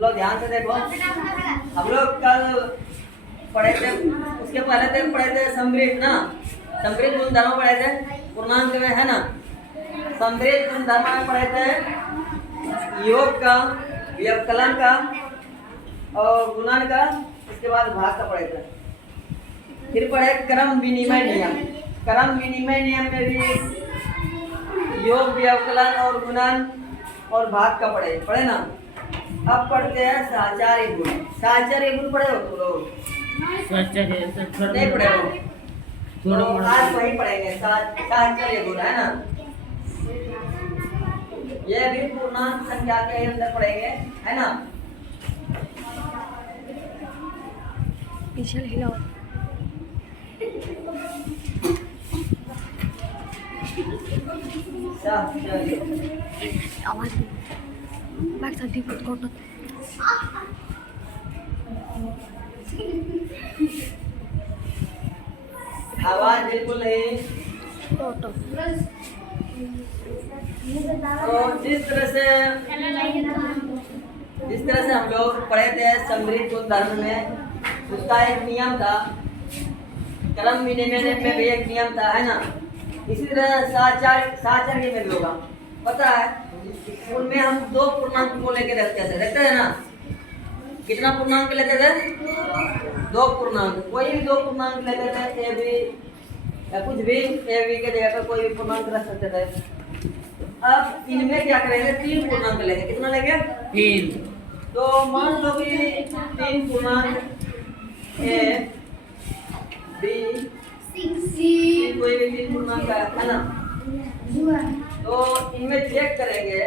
चलो ध्यान से देखो, हम लोग कल पढ़े थे, उसके पहले थे पढ़े थे समृद्ध ना, समृद्ध गुणधर्म पढ़े थे पूर्णांक में, है ना। समृद्ध गुणधर्म में पढ़े थे योग का, व्यवकलन का और गुणन का, इसके बाद भाग का पढ़े थे। फिर पढ़े क्रम विनिमय नियम। क्रम विनिमय नियम में भी योग, व्यवकलन और गुणन और भाग का पढ़े ना। अब पढ़ते हैं साचार्य गुण। साचार्य गुण पढ़े हो तुम लोग? नहीं पढ़े हो? तो आज वही पढ़ेंगे साचार्य गुण, है ना। ये भी पूर्णांक संख्या के अंदर पढ़ेंगे, है ना। पीछे हिलाओ। आवाज बैक थर्टी फुट कोट आवाज बिल्कुल नहीं। तो जिस तरह से हम लोग पढ़े थे समृद्ध गुणधर्म में, उसका एक नियम था, क्रम विनिमय में भी एक नियम था, है ना। इसी तरह साचार्य में भी होगा। पता है उनमें हम दो पूर्णांक को लेके रखते थे ना। कितना पूर्णांक लेते थे? दो पूर्णांक। कोई भी दो पूर्णांक लेते थे, ए बी या कुछ भी, ए बी के जगह पर कोई भी पूर्णांक रख सकते थे। अब इनमें क्या करेंगे? तीन पूर्णांक लेंगे। कितना लेंगे? तीन। तो मान लो कि तीन पूर्णांक ए बी सी, कोई भी तीन पूर्णांक है ना। तो इनमें चेक करेंगे,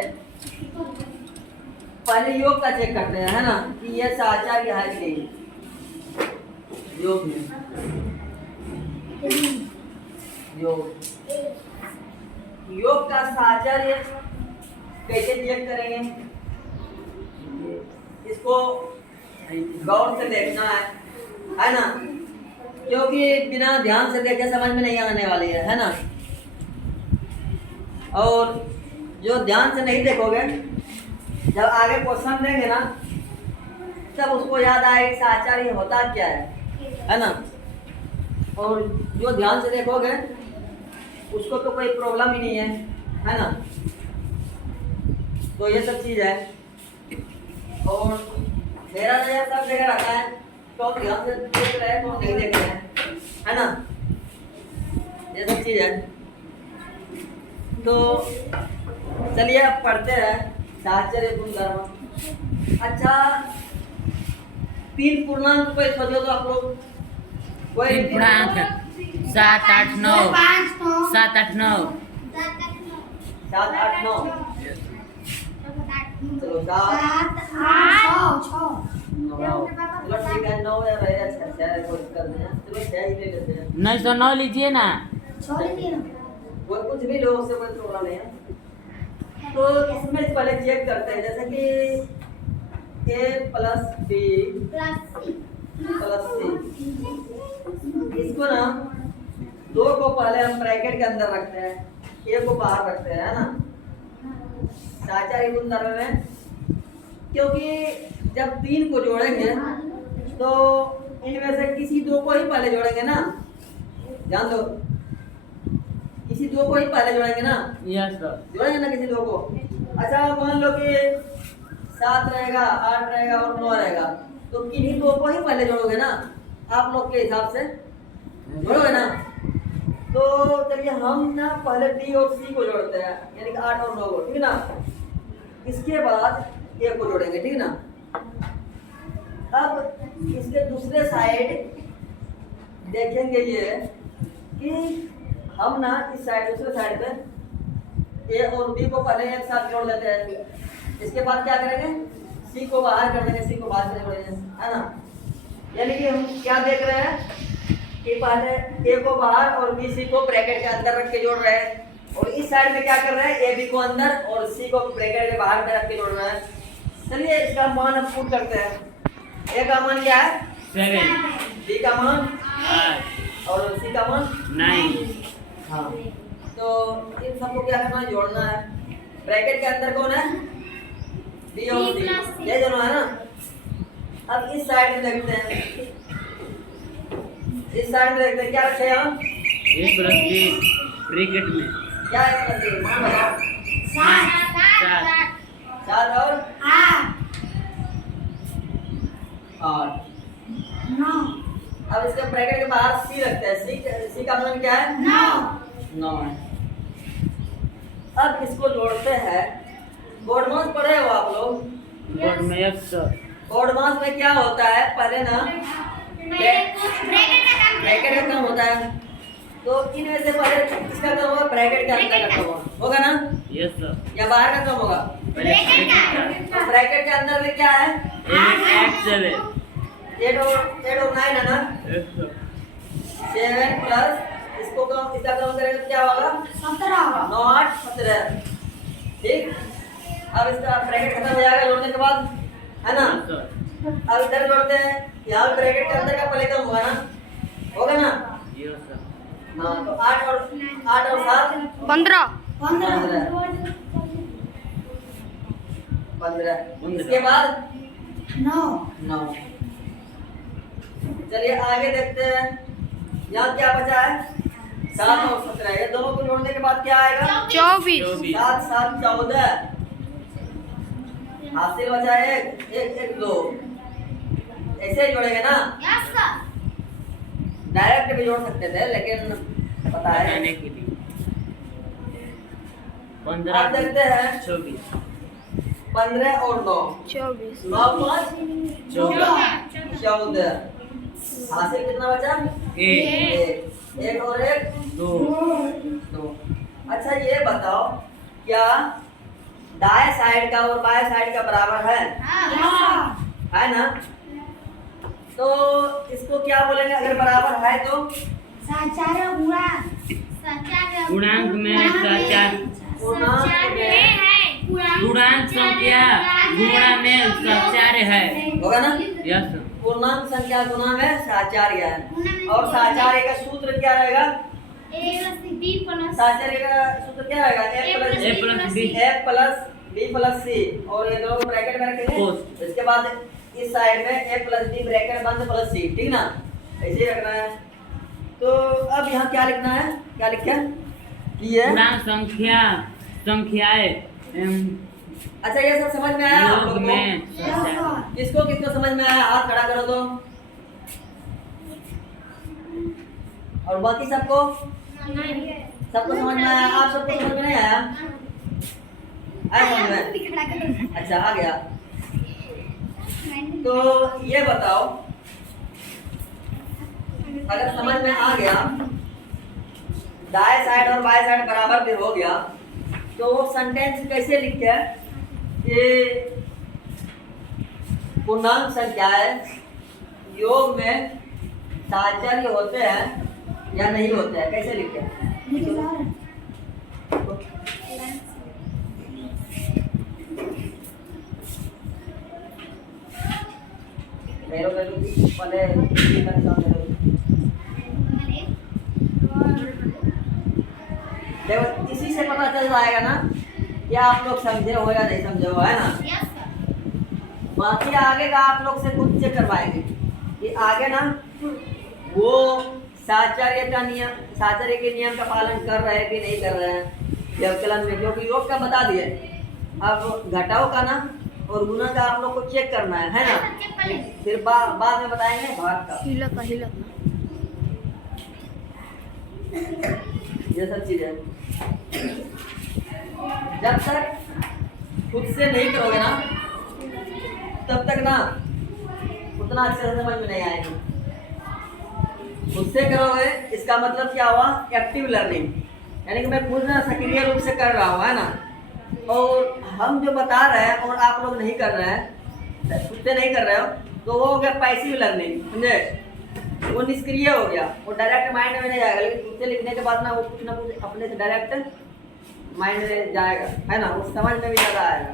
पहले योग का चेक करते हैं, है ना, कि ये साचार्य है कि नहीं। योग में योग का साचार्य कैसे चेक करेंगे? इसको गौर से देखना है ना, क्योंकि बिना ध्यान से देखे समझ में नहीं आने वाली है ना। और जो ध्यान से नहीं देखोगे, जब आगे क्वेश्चन देंगे ना, तब उसको याद आएगा कि आचार्य होता क्या है ना। और जो ध्यान से देखोगे उसको तो कोई प्रॉब्लम ही नहीं है ना। तो ये सब चीज़ है। और मेरा नजर सब जगह रहता है, तो ध्यान से देख रहे हैं तो नहीं देख रहे हैं, है ना। ये सब चीज़ है। तो चलिए अब पढ़ते हैं साचार्य गुणधर्म। अच्छा, तीन पूर्णांक पे सोचो तो आप लोग, कोई पूर्णांक 7, 8, 9 7, 8, 9 7, 8, 9। चलो 7, 8, 6। चलो ठीक है, 9 या रहेगा 6 कोशिश करते हैं। चलो 6 ही ले लेते हैं। नहीं तो 9 लीजिए ना। वो कुछ भी लो, उससे कोई प्रॉब्लम नहीं है। तो इसमें पहले चेक करते हैं, जैसे कि a plus b plus c। इसको ना दो को पहले हम ब्रैकेट के अंदर रखते हैं, a को बाहर रखते हैं, है ना, साचार्य गुणधर्म में। क्योंकि जब तीन को जोड़ेंगे तो इनमें से किसी दो को ही पहले जोड़ेंगे ना, ध्यान दो, किसी दो को ही पहले जोड़ेंगे ना। यस सर, जोड़ेंगे ना किसी दो को। अच्छा, मान लो कि 7 रहेगा, 8 रहेगा और 9 रहेगा, तो किन्हीं दो को ही पहले जोड़ोगे ना, आप लोग के हिसाब से जोड़ोगे ना। तो चलिए हम ना पहले डी और सी को जोड़ते हैं, यानी कि 8 और 9 को, ठीक है ना। इसके बाद ए को जोड़ेंगे, ठीक है ना। अब इसके दूसरे साइड देखेंगे ये कि हम ना इस साइड, दूसरे साइड पे ए और बी को पहले एक साथ जोड़ लेते हैं। इसके बाद क्या करेंगे? सी को बाहर कर देंगे, सी को बाहर कर देंगे, है ना। यानी कि हम क्या देख रहे हैं कि पहले ए को बाहर और बी सी को ब्रैकेट के अंदर रख के जोड़ रहे हैं, और इस साइड में क्या कर रहे हैं? ए बी को अंदर और सी को ब्रैकेट के बाहर में रख के जोड़ रहे हैं। चलिए इसका मान हम पुट करते हैं। ए का मान क्या है? 7, बी का मान 8 और सी का मान 9। हाँ, तो इन सबको क्या करना है? जोड़ना है। ब्रैकेट के अंदर कौन है? बी और सी, ये दोनों है ना। अब इस साइड में देखते हैं, इस साइड में देखते हैं क्या रखे यहाँ। A plus B ब्रैकेट में क्या है मतलब मान बताओ। 7 7 और 8। अब इसके ब्रैकेट के बाहर सी रखते हैं। सी का मतलब क्या है? 9 है। अब इसको जोड़ते हैं। बोर्ड मास पढ़े हो आप लोग? बोर्ड में 100 बोर्ड मास में क्या होता है पहले ना, ब्रैकेट का काम होता है। तो इनमें से पहले किसका काम होगा? ब्रैकेट के अंदर का काम होगा ना, यस सर या बाहर का काम होगा? तो ब्रैकेट के अंदर में क्या है? 8 7 8 और 9 है ना। 7 प्लस इसको कम, इसका काम करेंगे तो क्या होगा? 9 8 17। ठीक। अब इसका ब्रैकेट खत्म हो जाएगा जोड़ने के बाद, है ना। अब इधर जोड़ते हैं, यहाँ ब्रैकेट के अंदर का पहले कम होगा ना, होगा ना। यस सर हाँ तो 8 और 7 15 15। इसके बाद 9। चलिए आगे देखते हैं। यहाँ क्या बचा है? 7 और 17। ये दोनों को जोड़ने के बाद क्या आएगा? 24 7 7 14। हासिल बचा 1 1 1 2। ऐसे ही जोड़ेंगे ना। डायरेक्ट भी जोड़ सकते थे लेकिन पता है। बताने के लिए अब 15 देखते हैं 24 15 और 9 24 9 5 24 14। हासिल कितना बचा? 1 1 और 1 2 2। अच्छा ये बताओ क्या दाएं साइड का और बाएं साइड का बराबर है ना। तो इसको क्या बोलेंगे अगर बराबर है तो? गुणांक में सचार पूर्णांक संख्या गुणा में सचार्य है होगा ना। यस पूर्णांक संख्या गुणा में साचार्य है। और साचार्य का सूत्र क्या रहेगा? साचार्य का सूत्र क्या रहेगा? A plus B a plus b plus c। और ये दोनों को ब्रैकेट में रखेंगे। इसके बाद इस साइड में a प्लस b ब्रैकेट बंद प्लस c। ठीक ना, ऐसे ही रखना है। तो अब यहाँ क्या लिखना है? क्या लिखा है? ये पूर्णांक संख्याएं अच्छा ये सब समझ में आया आप योग लोगों में को? किसको किसको समझ में आया? हाथ खड़ा करो तो। और बाकी सबको समझ में आया? आप सबको समझ में नहीं आया? आया समझ में? अच्छा आ गया। तो ये बताओ अगर समझ में आ गया, दाएं साइड और बाएं साइड बराबर भी हो गया, तो वो सेंटेंस कैसे लिखे कि पूर्णांक संख्याएं योग में साचार्य होते हैं या नहीं होते हैं, कैसे लिखे? देखो इसी से पता चल जाएगा ना कि आप लोग समझे हो या नहीं समझे हो, है ना। बाकी आगे का आप लोग से खुद चेक करवाएंगे कि आगे ना वो साचार्य के नियम का पालन कर रहे हैं कि नहीं कर रहे हैं व्यवकलन में, क्योंकि योग का बता दिए। अब घटाओ का ना और गुना का आप लोग को चेक करना है ना। फिर बाद में बताएंगे भाग का। हिलता ये सब चीजें जब तक खुद से नहीं करोगे ना तब तक ना उतना अच्छे से समझ में नहीं आएगी। खुद से करोगे इसका मतलब क्या हुआ? एक्टिव लर्निंग, यानी कि मैं खुद ना सक्रिय रूप से कर रहा हूँ, है ना। और हम जो बता रहे हैं और आप लोग नहीं कर रहे हैं, खुद से नहीं कर रहे हो, तो वो हो गया पैसिव लर्निंग, समझे। वो निष्क्रिय हो गया, वो डायरेक्ट माइंड में नहीं जाएगा। लेकिन खुद से लिखने के बाद ना वो कुछ ना कुछ अपने से डायरेक्ट माइंड में जाएगा, है ना, वो समझ में भी ज़्यादा आएगा।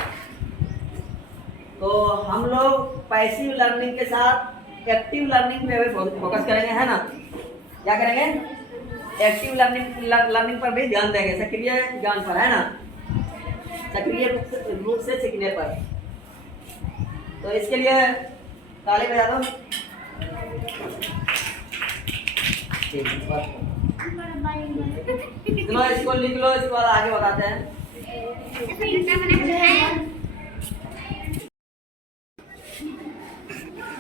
तो हम लोग पैसिव लर्निंग के साथ एक्टिव लर्निंग पे भी फोकस करेंगे, है ना। क्या करेंगे? एक्टिव लर्निंग पर भी ध्यान देंगे, सक्रिय ज्ञान पर, है ना, सक्रिय रूप से सीखने पर। तो इसके लिए ताली बजा दो। चलो इसको लिख लो, इसके बाद आगे बताते हैं।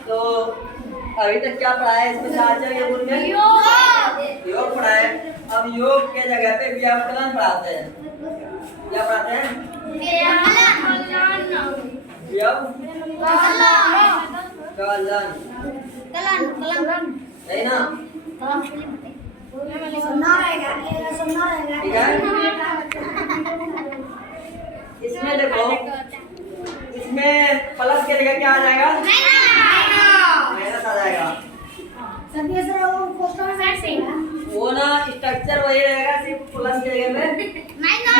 तो अभी तक क्या पढ़ा है इसमें साहचर्य गुण में? योग पढ़ा है। अब योग के जगह पे व्याकरण पढ़ाते हैं। क्या पढ़ाते हैं? व्याकरण, सही ना? ठीक है। इसमें देखो, इसमें प्लस के जगह क्या आ जाएगा? माइनस आ जाएगा। वो ना स्ट्रक्चर वही रहेगा, सिर्फ प्लस के जगह पे माइनस आ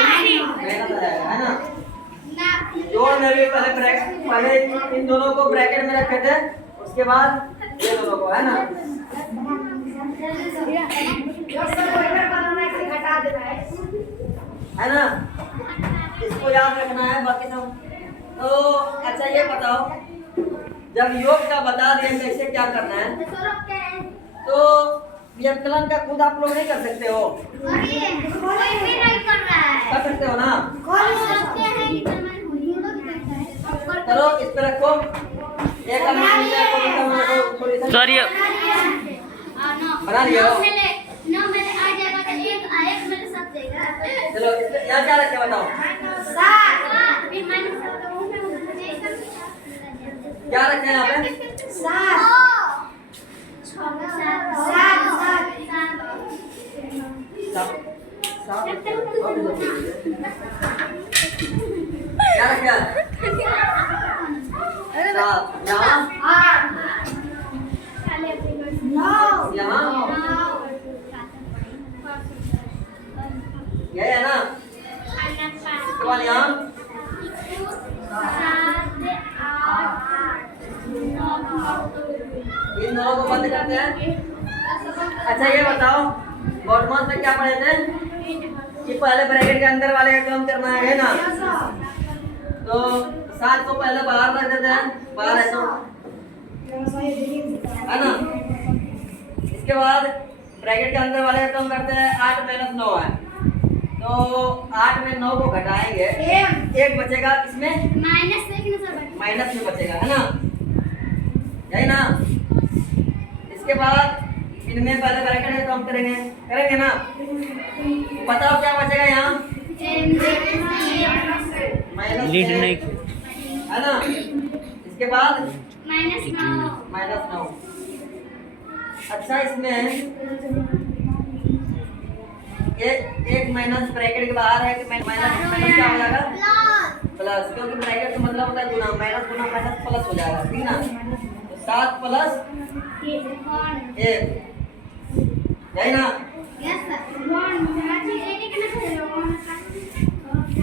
जाएगा, है ना? जोड़ में भी पहले इन दोनों को ब्रैकेट में रखे थे, उसके बाद ये दोनों को, है ना? है ना? इसको याद रखना है, बाकी सब तो अच्छा। ये बताओ, जब योग का बता दिया कैसे क्या करना है, तो व्याकरण का खुद आप लोग नहीं कर सकते हो? कर सकते हो ना? चलो इस पे रखो, एक सॉरी बना लिया हो? चलो यहाँ क्या रखे बताओ? क्या रखे यहाँ पे? क्या रखे? यहाँ ये है ना? इसके बाद यहाँ इन दोनों को बंद करते हैं। अच्छा ये बताओ, वर्तमान में क्या पढ़े थे कि पहले ब्रैकेट के अंदर वाले का काम करना है ना? तो 7 को पहले बाहर रख देते हैं, बाहर है तो, है ना? इसके बाद ब्रैकेट के अंदर वाले का काम करते हैं। 8 - 9 है, तो 8 में 9 को घटाएंगे, एक बचेगा, इसमें माइनस में बचेगा, है ना? यही ना? इसके बाद इनमें पहले ब्रैकेट का काम करेंगे ना? बताओ क्या बचेगा यहाँ? लीड नहीं, है ना? इसके बाद -9। अच्छा इसमें एक माइनस ब्रैकेट के बाहर है, माइनस क्या हो जाएगा? प्लस, क्योंकि ब्रैकेट का मतलब होता है गुना, माइनस गुना माइनस प्लस हो जाएगा, ठीक ना? तो 7 + 1, यही ना?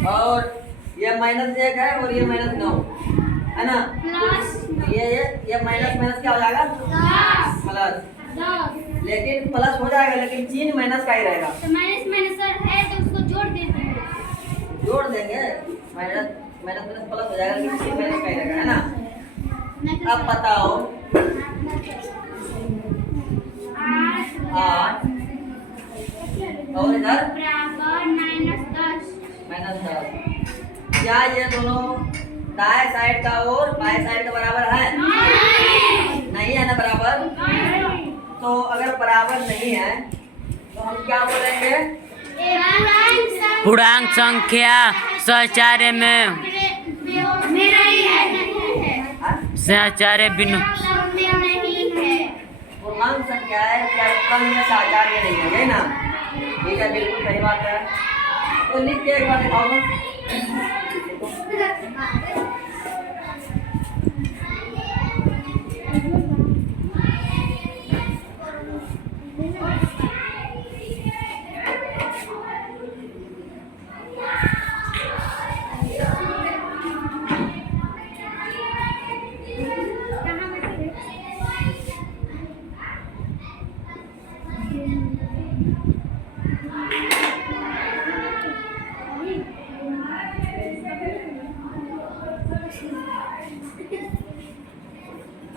और ये -1 है और ये -9, है ना? ये माइनस क्या हो जाएगा? प्लस। लेकिन प्लस हो जाएगा, लेकिन चिन्ह माइनस का ही रहेगा। तो माइनस है तो उसको जोड़ देते हैं। जोड़ देंगे, माइनस प्लस हो जाएगा, लेकिन चिन्ह माइनस का ही रहेगा, है ना? अब बताओ, 8 और इधर -10। क्या ये दोनों दाएं साइड का और बाएं साइड का बराबर है? नहीं है ना बराबर? तो अगर बराबर नहीं है तो हम क्या बोलेंगे? पूर्णांक संख्या सहचार्य में सहचार्य बिनु पूर्णांक संख्या है, क्या क्रम में सहचार्य नहीं है, ना? ठीक है, बिल्कुल सही बात है। तो लिख के एक बार दिखाओ तो।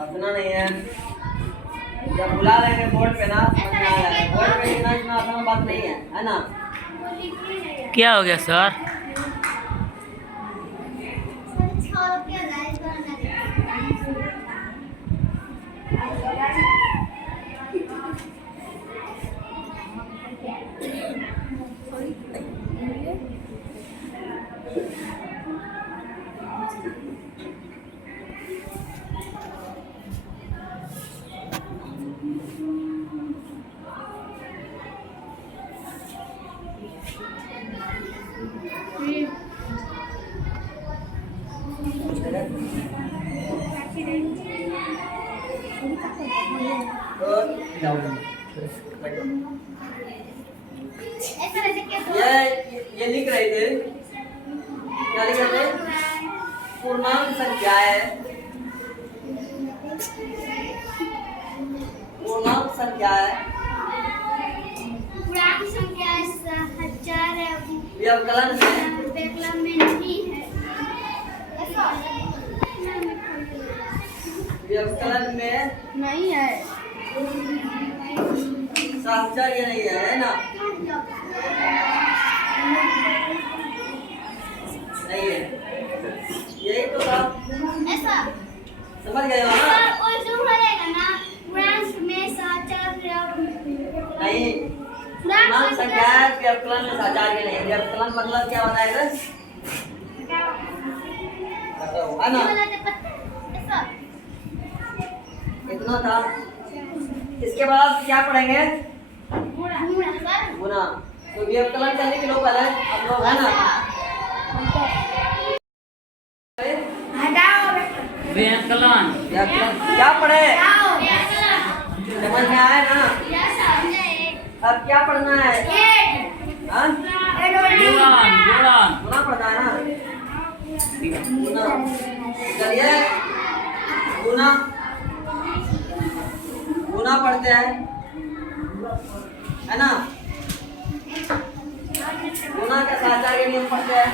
अपना नहीं है, जब बुला लेंगे बोर्ड पे ना समझ में आ जाएगा। बोर्ड पे लिखना इतना आसान बात नहीं है ना। क्या हो गया सर? तो जाओ बैठो। ये लिख रहे थे, क्या लिख रहे थे? पूर्णांक संख्या है, पूर्णांक संख्या है, पूर्णांक संख्या 1000 है, व्यवकलन में व्यवकलन में नहीं है। व्यवकलन में नहीं है। साहचर्य नहीं है ना, नहीं है, यही तो था। ऐसा समझ गए हो ना? सर और जो रहेगा ना पूर्णांक में साहचर्य नहीं, पूर्णांक संख्या है, व्यवकलन में साहचर्य नहीं है। व्यवकलन मतलब क्या होता है इधर? बताओ है ना? ऐसा इतना था। इसके बाद क्या पढ़ेंगे? सर गुना। तो व्यवकलन करने के लोग पहले हम लोग है ना, व्यवकलन व्यवकलन क्या पढ़े? समझ में आया ना? अब क्या पढ़ना है? हाँ? गुणन गुणन गुना पढ़ना है ना? गुना। चलिए गुना, गुना पढ़ते हैं है ना? गुना का साहचर्य नियम पढ़ते हैं।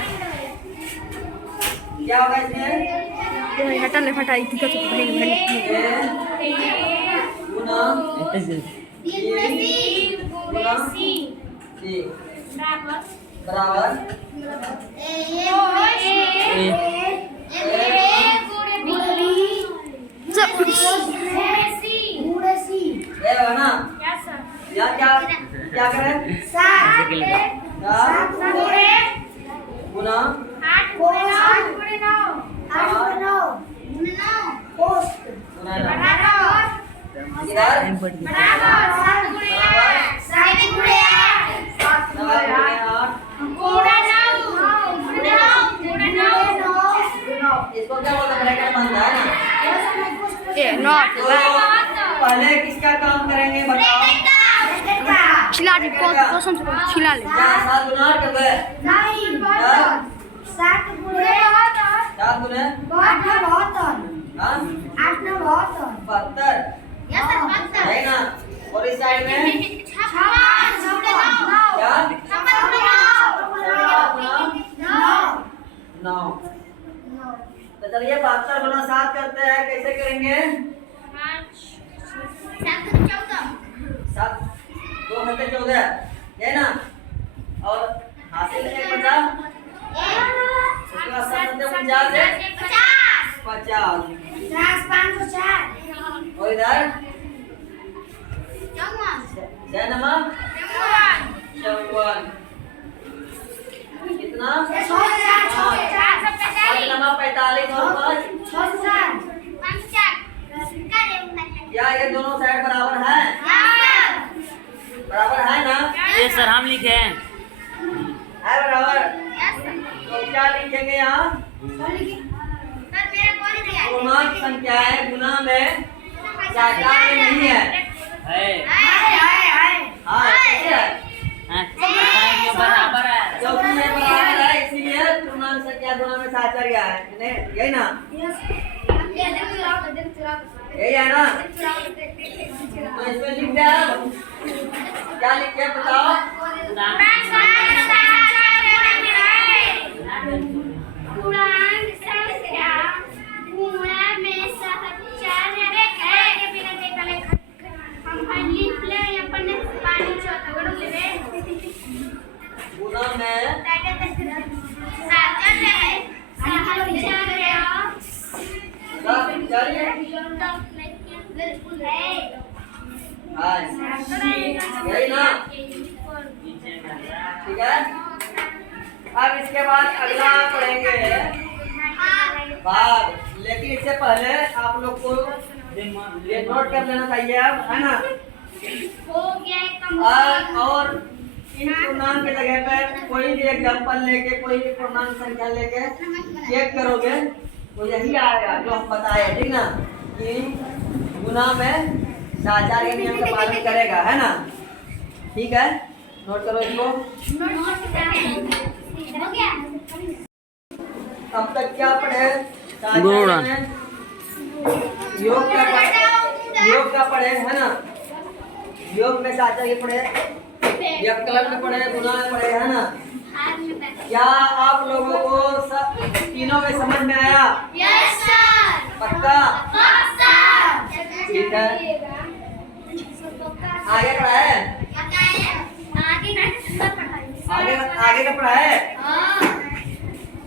क्या होगा इसमें? हटा ले फटाई थी का तो गुना बराबर ये है ना? या क्या क्या करें? गुना इसको क्या बोलते ब्रैकेट बनता है ना? ए नॉट तो पहले किसका काम करेंगे बताओ? खिला दे कसम से खिला ले क्या 7 गुना कर दे? 7 गुने हाँ 72 है ना? और इस साइड में क्या? 9। तो चलिए 72 गुना 7 करते हैं, कैसे करेंगे? 7 2 सत्ते 14 है ना? और हासिल है 50, उसके बाद 7 49 है 50 और इधर 54 कितना? 45 और 5 क्या ये दोनों साइड बराबर है? बराबर है ना? ये सर हम लिखे हैं। है बराबर। तो क्या लिखेंगे यहाँ? पूर्णांक संख्या है, गुना में साहचर्य नहीं है। हाँ कैसे है? ये बराबर है। क्योंकि ये बराबर है इसीलिए पूर्णांक संख्या गुना में साहचर्य है। यही ना? यही है ना? तो इसमें लिख दिया, क्या लिख दिया बताओ? पूर्णांक संख्या गुणा में साहचर्य चलिए हाँ यही ना, ठीक है। अब इसके बाद अगला पढ़ेंगे भाग, लेकिन इससे पहले आप लोग को ये नोट कर लेना चाहिए अब, है ना। और इन पूर्णांक के जगह पे कोई भी एग्जाम्पल लेके, कोई भी पूर्णांक संख्या लेके चेक करोगे तो यही आएगा जो हम बताए, ठीक ना, कि गुना में साचार के नियम का पालन करेगा, है ना। ठीक है, नोट करो इसको। अब तक क्या पढ़े? योग का पढ़े, है ना। योग में साचार ये पढ़े, व्यवकलन में पढ़े, गुना में पढ़े, है ना। क्या आप लोगों को तीनों में समझ में आया? Yes sir. पक्का? ठीक है, आगे पढ़ा है? आगे का पढ़ा है?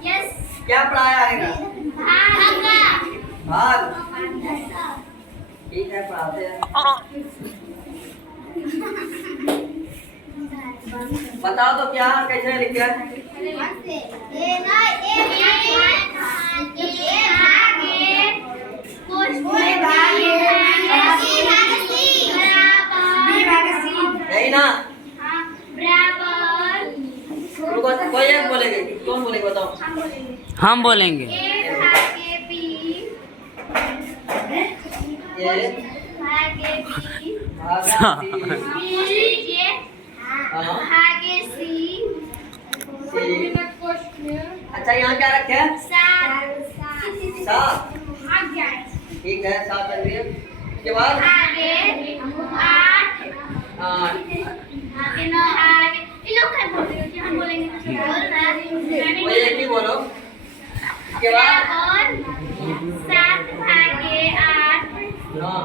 यस। क्या पढ़ा है आगे का? भाग। ठीक है, पढ़ाते हैं। बताओ तो क्या कैसे लिखा है? यही ना, कोई एक बोलेंगे, कौन बोलेगा बताओ? हम बोलेंगे। अच्छा, यहाँ क्या रखे हैं? 7। ठीक है, 7 रख दिए। उसके बाद 8। कोई एक ही बोलो। उसके बाद 7 भागे 8 हाँ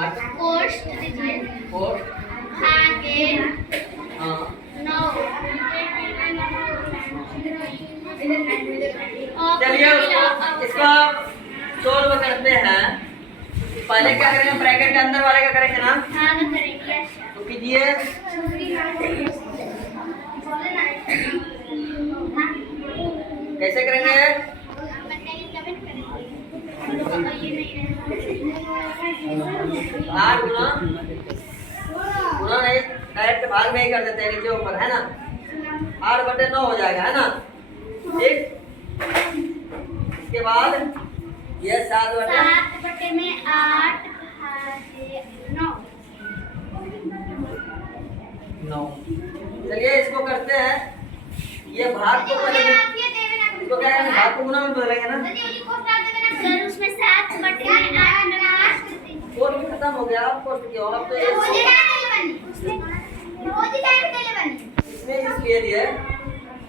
8 कोष्ठ दीजिए कोष्ठ भागे हाँ 9। चलिए इसको सोल्व करते हैं। पहले क्या करेंगे? ब्रैकेट के अंदर वाले का करेंगे ना, तो कीजिए। कैसे करेंगे? 8 गुना नहीं, डायरेक्ट भाग में ही कर देते हैं, नीचे ऊपर, है ना। 8/9 हो जाएगा, है ना। ठीक, इसके बाद ये 7/8 9। चलिए इसको करते हैं। ये भाग को पहले इसको क्या करेंगे? भाग को गुना में बदलेंगे ना। सर उसमें 7/8 कोड भी खत्म हो गया, अब कोड क्या अब तो ये इसमें इसलिए दिए,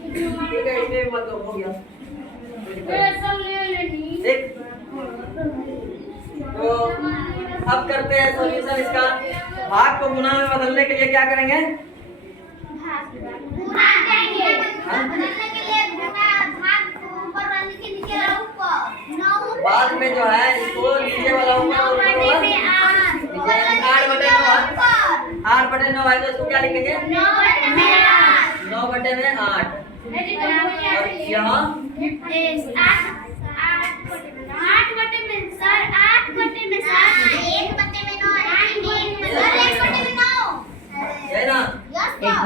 ठीक है, इसमें भी मतलब हो गया। ठीक, तो अब करते हैं सॉल्यूशन इसका। भाग को गुना में बदलने के लिए क्या करेंगे? बाद में जो है इसको नीचे वाला ऊपर 8/9 है, तो इसको क्या लिखेंगे? 9/8। और यहाँ है ना,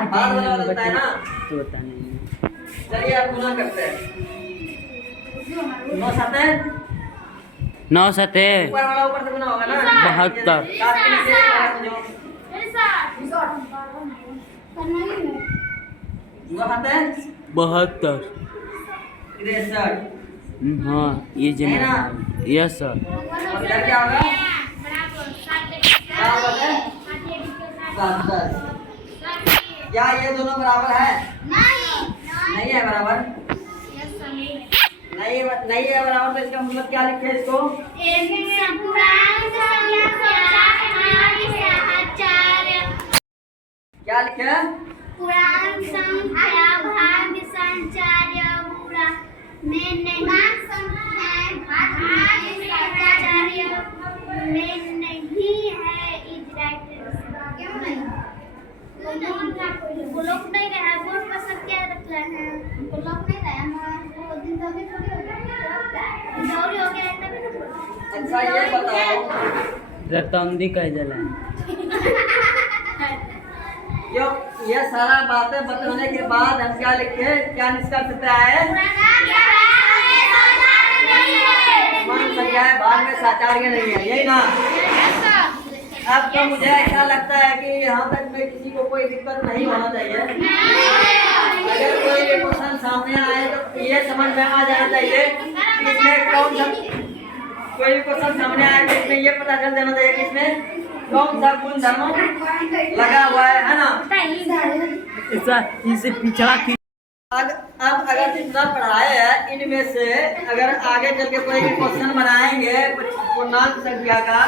बाद वाला बदलता है ना। चलिए अब गुना करते हैं। 9 7 9 7 ऊपर वाला ऊपर से गुना होगा ना। 72। 7 के नीचे जो 72। 63। हाँ ये है जमा। ना? Yes sir. और इधर क्या होगा? 7/10। क्या ये दोनों बराबर है? नहीं है बराबर। नहीं है बराबर, तो इसका मतलब क्या लिखे इसको? क्या लिखे? पुराण संख्या भाग्य संचार्य में नहीं अच्छा ये बताओ, रतौंदी कह जला क्यों ये सारा बातें बताने के बाद हम क्या लिखे, क्या निष्कर्ष पे आए? समान संख्याएं भाग में साचार्य नहीं है, यही ना? अब तो मुझे ऐसा लगता है कि यहाँ तक में किसी को कोई दिक्कत नहीं होना चाहिए। अगर कोई क्वेश्चन सामने आए तो ये समझ में आ जाना चाहिए कि इसमें कौन सा, कोई भी क्वेश्चन सामने आए तो इसमें ये पता चल जाना चाहिए कि इसमें कौन सा गुण धर्म लगा हुआ है ना? इसे पिछड़ा अब अगर जितना पढ़ाए है इनमें से अगर आगे चल के कोई भी क्वेश्चन बनाएंगे पूर्णांक संख्या का,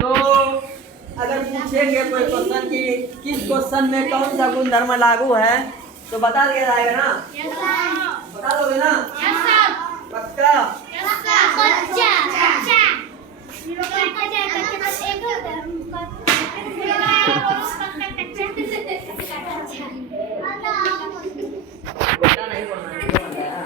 तो अगर पूछेंगे कोई क्वेश्चन कि किस क्वेश्चन में कौन सा गुण धर्म लागू है तो बता दिया जाएगा ना? बता दोगे ना? पक्का? बेटा नहीं बोलना है, क्यों बोल रहा है?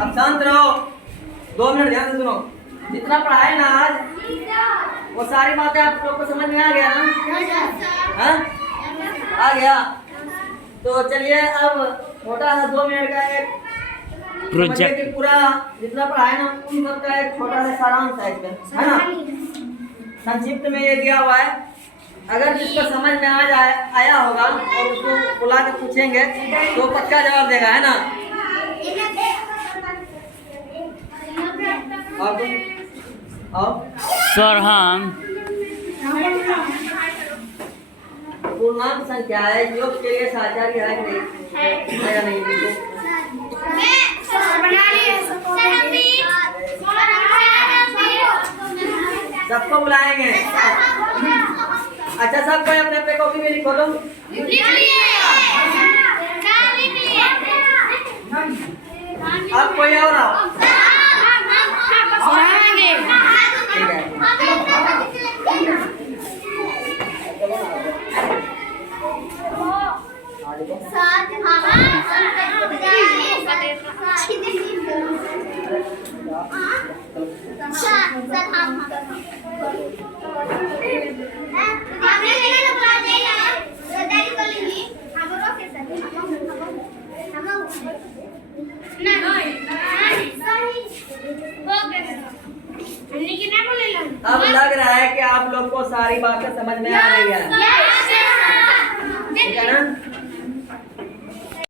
अब शांत रहो, 2 मिनट ध्यान से सुनो। जितना पढ़ाए ना आज वो सारी बातें आप लोग को समझ में आ गया ना? हाँ? आ गया। तो चलिए अब छोटा सा 2 मिनट का एक प्रोजेक्ट पूरा जितना पढ़ाए ना उन सब का एक छोटा सा सारांश है इसमें, है ना? संक्षिप्त में ये दिया हुआ है। अगर जिसको समझ में आया होगा और उसको बुला के पूछेंगे तो पक्का जवाब देगा, है ना? और सर हम पूर्णांक संख्या है, योग के लिए साचार्य है कि नहीं? है या नहीं? सबको बुलाएंगे। अच्छा सब कोई अपने अपने कॉपी में लिखो लो। अब कोई और आओ। ठीक है। अब लग रहा है कि आप लोग को सारी बातें समझ में आ रही है, ठीक है ना?